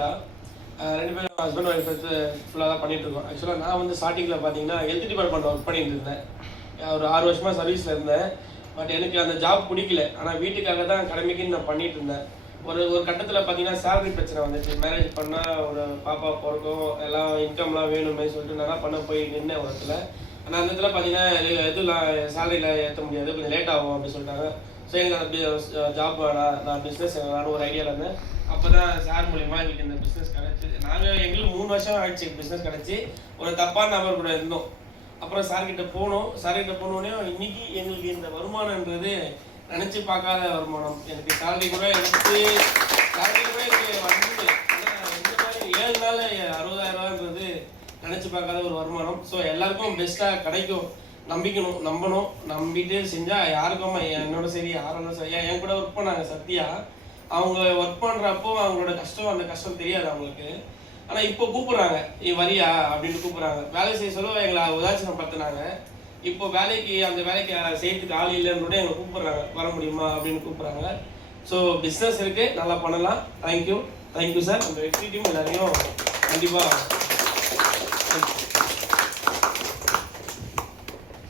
அனிதா. 2 பேரும் husband wife வச்சு ஃபுல்லாக தான் பண்ணிகிட்ருக்கோம். ஆக்சுவலாக நான் வந்து ஸ்டார்டிங்கில் பார்த்தீங்கன்னா ஹெல்த் டிபார்ட்மெண்ட் ஒர்க் பண்ணிட்டு இருந்தேன். ஒரு 6 வருஷமாக சர்வீஸில் இருந்தேன். பட் எனக்கு அந்த ஜாப் பிடிக்கல. ஆனால் வீட்டுக்காக தான் கடமைக்குன்னு நான் பண்ணிகிட்டு இருந்தேன். ஒரு கட்டத்தில் பார்த்தீங்கன்னா சேலரி பிரச்சனை வந்துச்சு. மேரேஜ் பண்ணால் ஒரு பாப்பா பிறக்கும், எல்லாம் இன்கம்லாம் வேணுமே சொல்லிட்டு நான் என்ன பண்ண போய் நின்னேன் ஒரு இடத்துல. ஆனால் அந்த இடத்துல பார்த்தீங்கன்னா எதுலாம் சேலரியில் ஏற்ற முடியாது, கொஞ்சம் லேட் ஆகும் அப்படின்னு சொல்லிட்டாங்க. ஸோ எனக்கு அந்த ஜாப் வேணாம், நான் பிஸ்னஸ் வேணான்னு ஒரு ஐடியாவில் இருந்தேன். அப்போ தான் சார் மூலிமா எங்களுக்கு இந்த பிஸ்னஸ் கிடச்சி, எங்களுக்கு 3 வருஷம் ஆயிடுச்சு பிஸ்னஸ் கிடச்சி. ஒரு தப்பான நபர் கூட இருந்தோம். அப்புறம் சார்கிட்ட போனோடனே இன்னைக்கு எங்களுக்கு இந்த வருமானன்றது நினச்சி பார்க்காத வருமானம். எனக்கு சேலரி கூட எனக்கு வந்து இந்த மாதிரி 7 நாள் 60,000 ரூபான்றது நினச்சி பார்க்காத ஒரு வருமானம். ஸோ எல்லாருக்கும் பெஸ்ட்டாக கிடைக்கும், நம்பணும், நம்பிட்டு செஞ்சால் யாருக்கும் என்னோட சரி யாரோட சரி. என் கூட ஒர்க் பண்ணாங்க சத்யா. அவங்க ஒர்க் பண்ணுறப்போ அவங்களோட அந்த கஷ்டம் தெரியாது அவங்களுக்கு. ஆனால் இப்போ கூப்பிட்றாங்க, நீ வரியா அப்படின்னு கூப்பிட்றாங்க. வேலை செய்ய சொல்ல எங்களை உதாசீனம் படுத்தினாங்க. இப்போ அந்த வேலைக்கு செய்யறதுக்கு ஆள் இல்லைன்னு எங்களை கூப்பிட்றாங்க, வர முடியுமா அப்படின்னு கூப்பிட்றாங்க. ஸோ பிஸ்னஸ் இருக்குது, நல்லா பண்ணலாம். Thank you sir. நம்ம வெற்றி டீம் எல்லாரையும் கண்டிப்பாக